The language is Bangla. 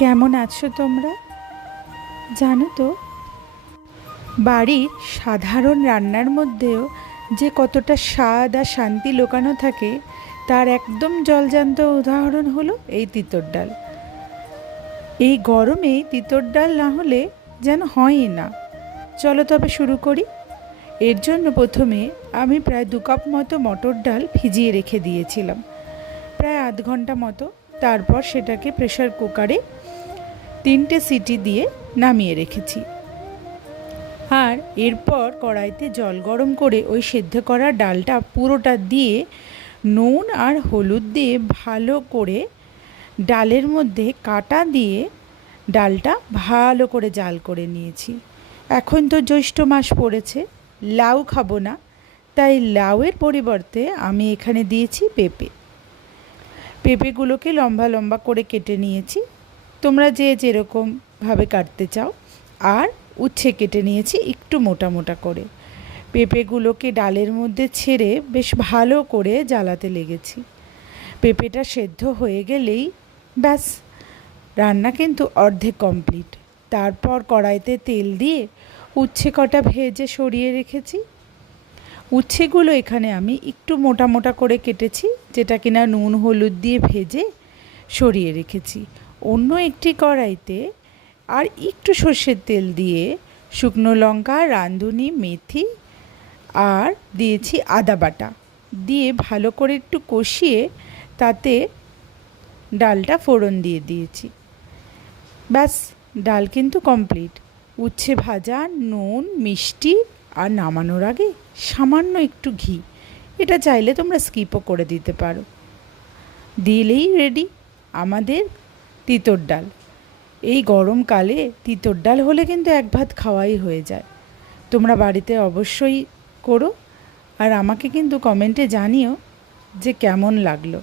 কেমন আছো তোমরা? জানো তো, বাড়ির সাধারণ রান্নার মধ্যেও যে কতটা স্বাদ আর শান্তি লুকানো থাকে, তার একদম জলজ্যান্ত উদাহরণ হলো এই তিতর ডাল। এই গরমে তিতর ডাল না হলে যেন হয়ই না। চলো তবে শুরু করি। এর জন্য প্রথমে আমি প্রায় 2 কাপ মতো মটর ডাল ভিজিয়ে রেখে দিয়েছিলাম, প্রায় আধ ঘন্টা মতো। তারপর সেটাকে প্রেসার কুকারে 3টে সিটি দিয়ে নামিয়ে রেখেছি। আর এরপর কড়াইতে জল গরম করে ওই সেদ্ধ করা ডালটা পুরোটা দিয়ে নুন আর হলুদ দিয়ে ভালো করে ডালের মধ্যে কাঁটা দিয়ে ডালটা ভালো করে জাল করে নিয়েছি। এখন তো জ্যৈষ্ঠ মাস পড়েছে, লাউ খাবো না, তাই লাউয়ের পরিবর্তে আমি এখানে দিয়েছি পেঁপে। পেঁপেগুলোকে লম্বা লম্বা করে কেটে নিয়েছি, তোমরা যে যেরকমভাবে কাটতে চাও। আর উচ্ছে কেটে নিয়েছি একটু মোটা মোটা করে। পেঁপেগুলোকে ডালের মধ্যে ছেড়ে বেশ ভালো করে জ্বালাতে লেগেছি। পেঁপেটা সেদ্ধ হয়ে গেলেই ব্যাস, রান্না কিন্তু অর্ধেক কমপ্লিট। তারপর কড়াইতে তেল দিয়ে উচ্ছে কটা ভেজে সরিয়ে রেখেছি। উচ্ছেগুলো এখানে আমি একটু মোটা মোটা করে কেটেছি, যেটা কিনা নুন হলুদ দিয়ে ভেজে সরিয়ে রেখেছি। অন্য একটি কড়াইতে আর একটু সর্ষের তেল দিয়ে শুকনো লঙ্কা, রাঁধুনি, মেথি আর দিয়েছি আদা বাটা দিয়ে ভালো করে একটু কষিয়ে তাতে ডালটা ফোড়ন দিয়ে দিয়েছি। ব্যাস, ডাল কিন্তু কমপ্লিট। উচ্ছে ভাজা, নুন, মিষ্টি আর নামানোর আগে সামান্য একটু ঘি, এটা চাইলে তোমরা স্কিপও করে দিতে পারো। দিলেই রেডি আমাদের তিতর ডাল। এই গরমকালে তিতর ডাল হলে কিন্তু এক ভাত খাওয়াই হয়ে যায়। তোমরা বাড়িতে অবশ্যই করো, আর আমাকে কিন্তু কমেন্টে জানিও যে কেমন লাগলো।